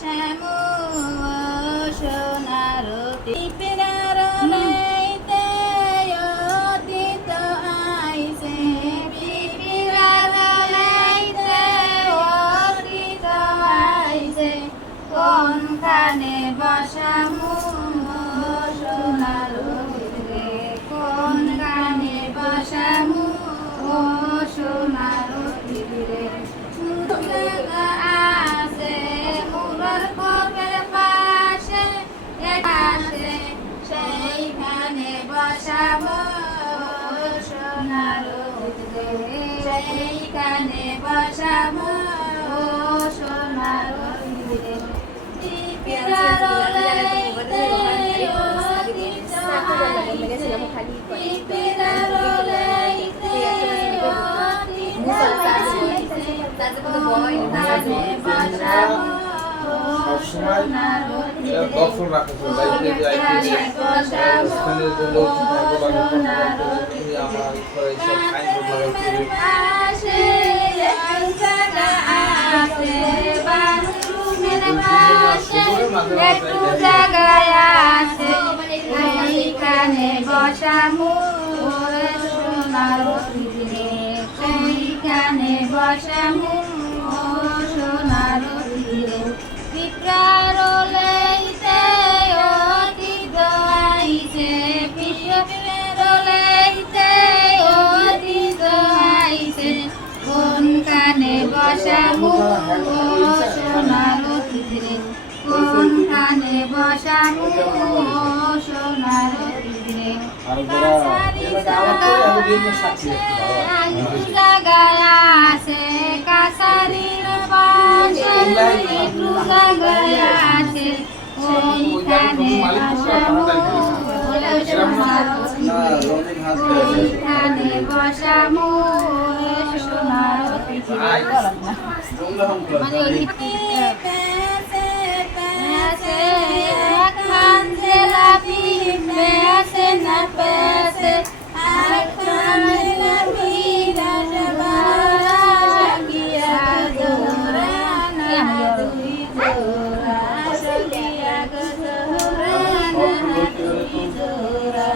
বসামু সোনার পিপেরার লাইতে অতীত আইছে পিপেরার লাইতে অতীত আইছে কোনখানে বসামু সোনার রে কোনখানে বসামু সোনার রে আছে মুরার কবের পাশে আছে সেইখানে বসাবো সোনার রে সেইখানে বসাবো সোনার রে পিপেরার লাইতে অতীত আইছে পিপেরার লাইতে অতীত আইছে সবসময় দর্শন রাখা স্থানীয় যে লোক তুমি আমার ঘরে সব বসামু সোনার সেইখানে বসামু সোনার পিপরার লাইতে অতীত আইছে পিপরার লাইতে অতীত আইছে কোনখানে বসামু সোনার রে কোনখানে বসামু সোনার রে জায়গায় আছে কাছারির পাশে একটু জায়গায় আছে ওইখানে ওইখানে বসামু সোনার মানে একখান জেলাপি পেছে না পেছে একখান জেলাপি রসবালা গিয়া জোরা না দুই জোরা সলিয়া গো জোরা না দুই জোরা